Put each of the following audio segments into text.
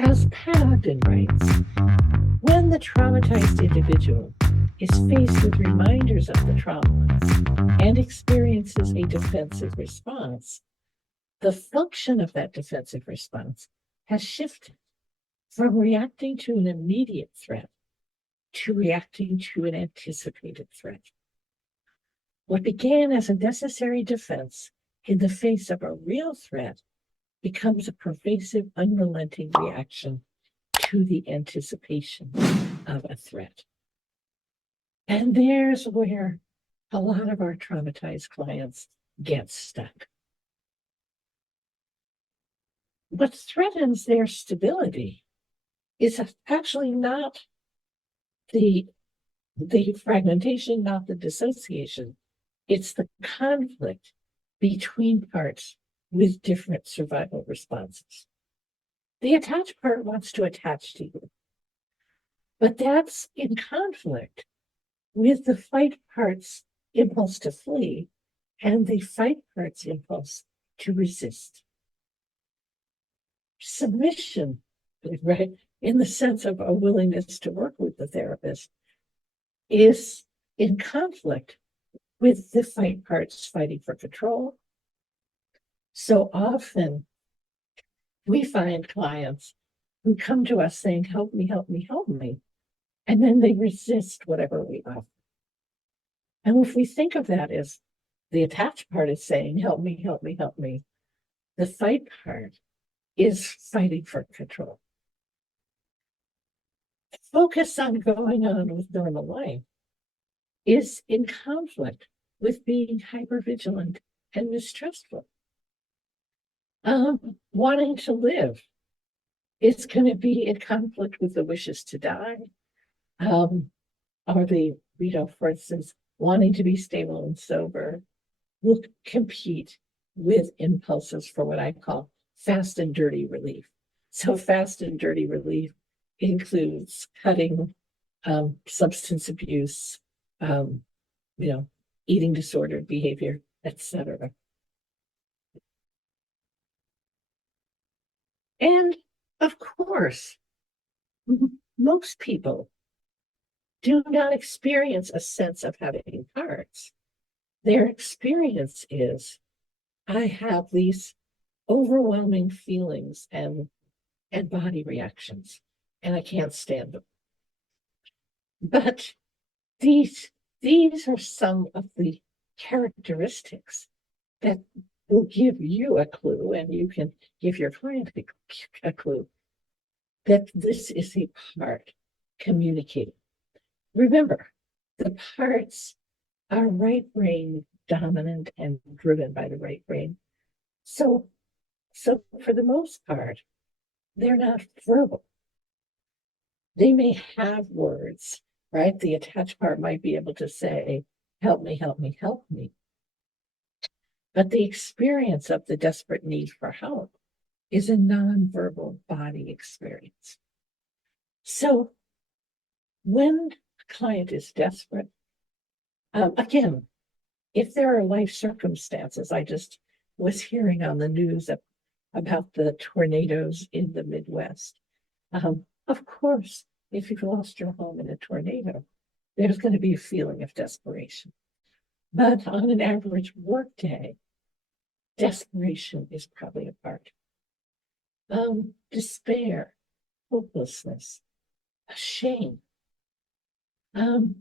As Pat Ogden writes, when the traumatized individual is faced with reminders of the trauma and experiences a defensive response, the function of that defensive response has shifted from reacting to an immediate threat to reacting to an anticipated threat. What began as a necessary defense in the face of a real threat becomes a pervasive, unrelenting reaction to the anticipation of a threat. And there's where a lot of our traumatized clients get stuck. What threatens their stability is actually not the fragmentation, not the dissociation. It's the conflict between parts with different survival responses. The attached part wants to attach to you, but that's in conflict with the fight part's impulse to flee and the fight part's impulse to resist. Submission, right, in the sense of a willingness to work with the therapist, is in conflict with the fight parts fighting for control. So often we find clients who come to us saying, help me, help me, help me. And then they resist whatever we offer. And if we think of that as the attached part is saying, help me, help me, help me, the fight part is fighting for control. Focus on going on with normal life is in conflict with being hypervigilant and mistrustful. Wanting to live is going to be in conflict with the wishes to die, or for instance, wanting to be stable and sober will compete with impulses for what I call fast and dirty relief. So fast and dirty relief includes cutting, substance abuse, eating disordered behavior, etc. And of course, most people do not experience a sense of having parts. Their experience is, I have these overwhelming feelings and body reactions, and I can't stand them. But these are some of the characteristics that will give you a clue, and you can give your client a clue, that this is a part communicating. Remember, the parts are right brain dominant and driven by the right brain. So for the most part, they're not verbal. They may have words, right? The attached part might be able to say, help me, help me, help me. But the experience of the desperate need for help is a nonverbal body experience. So when a client is desperate, again, if there are life circumstances, I just was hearing on the news about the tornadoes in the Midwest. Of course, if you've lost your home in a tornado, there's going to be a feeling of desperation. But on an average workday, desperation is probably a part. Despair, hopelessness, shame, and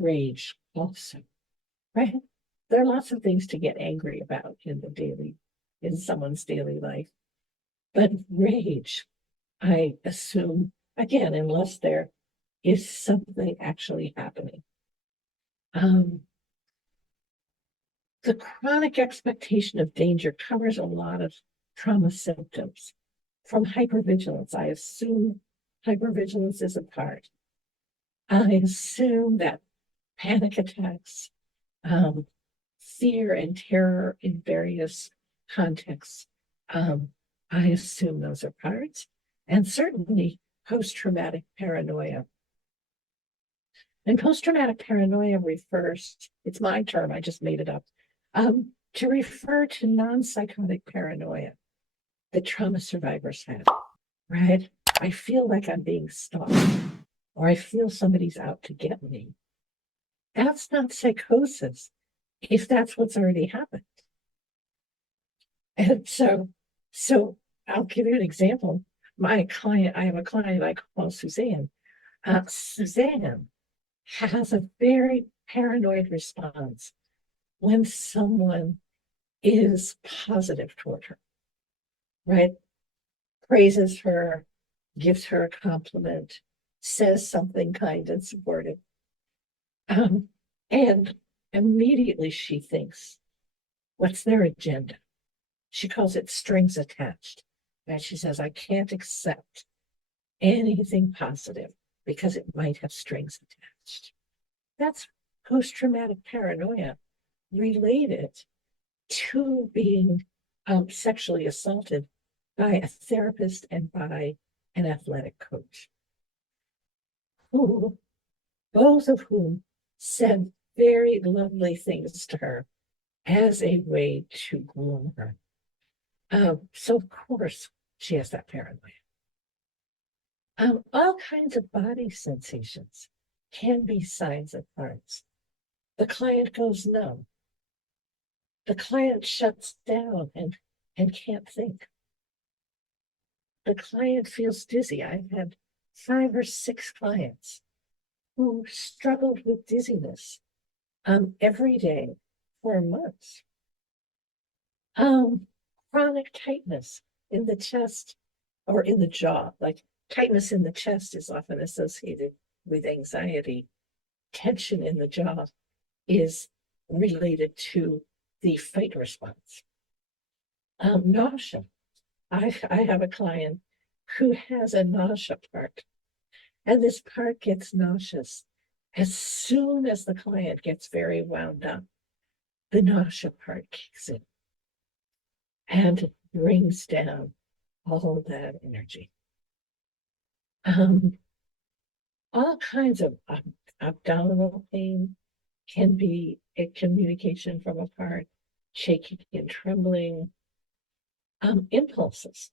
rage also, right? There are lots of things to get angry about in someone's daily life. But rage, I assume, again, unless there is something actually happening. The chronic expectation of danger covers a lot of trauma symptoms. From hypervigilance, I assume hypervigilance is a part. I assume that panic attacks, fear and terror in various contexts, I assume those are parts. And certainly post-traumatic paranoia. And post-traumatic paranoia refers, it's my term, I just made it up, to refer to non-psychotic paranoia that trauma survivors have. right? I feel like I'm being stalked, or I feel somebody's out to get me. That's not psychosis if that's what's already happened. And so I'll give you an example. I have a client I call Suzanne. Suzanne has a very paranoid response when someone is positive toward her, right? Praises her, gives her a compliment, says something kind and supportive. And immediately she thinks, what's their agenda? She calls it strings attached. And she says, I can't accept anything positive because it might have strings attached. That's post-traumatic paranoia related to being sexually assaulted by a therapist and by an athletic coach, who both of whom said very lovely things to her as a way to groom her. So of course she has that paranoia. All kinds of body sensations can be signs of hearts. The client goes numb. The client shuts down and can't think. The client feels dizzy. I've had 5 or 6 clients who struggled with dizziness every day for months. Chronic tightness in the chest or in the jaw, like tightness in the chest is often associated with anxiety. Tension in the jaw is related to the fight response. Nausea. I have a client who has a nausea part, and this part gets nauseous as soon as the client gets very wound up. The nausea part kicks in and brings down all that energy. All kinds of abdominal pain can be a communication from a part, shaking and trembling. Impulses,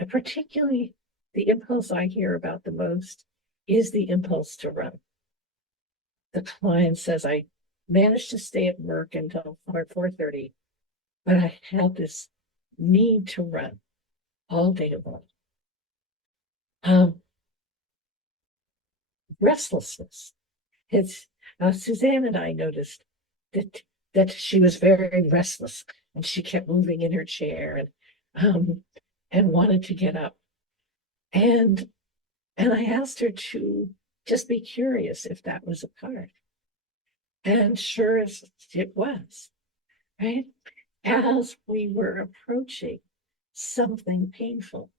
and particularly the impulse I hear about the most is the impulse to run. The client says, I managed to stay at work until 4:30, but I have this need to run all day long. Restlessness. It's Suzanne and I noticed that she was very restless, and she kept moving in her chair and wanted to get up. And I asked her to just be curious if that was a part. And sure as it was, right? As we were approaching something painful,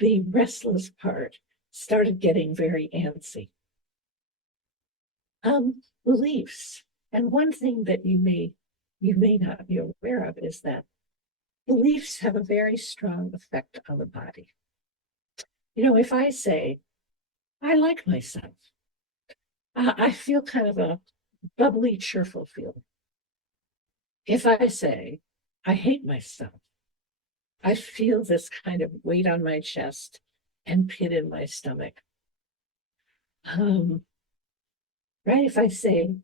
the restless part started getting very antsy. Beliefs. And one thing that you may not be aware of is that beliefs have a very strong effect on the body. You know, if I say, I like myself, I feel kind of a bubbly, cheerful feeling. If I say, I hate myself, I feel this kind of weight on my chest and pit in my stomach. Right? If I say,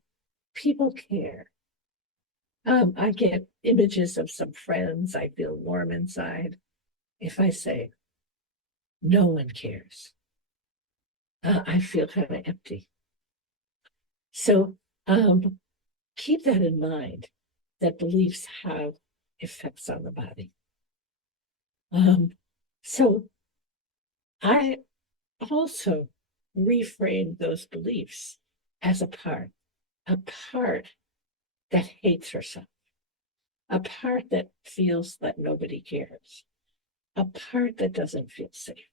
people care, I get images of some friends, I feel warm inside. If I say, no one cares, I feel kind of empty. So keep that in mind, that beliefs have effects on the body. So I also reframe those beliefs as a part that hates herself, a part that feels that nobody cares, a part that doesn't feel safe.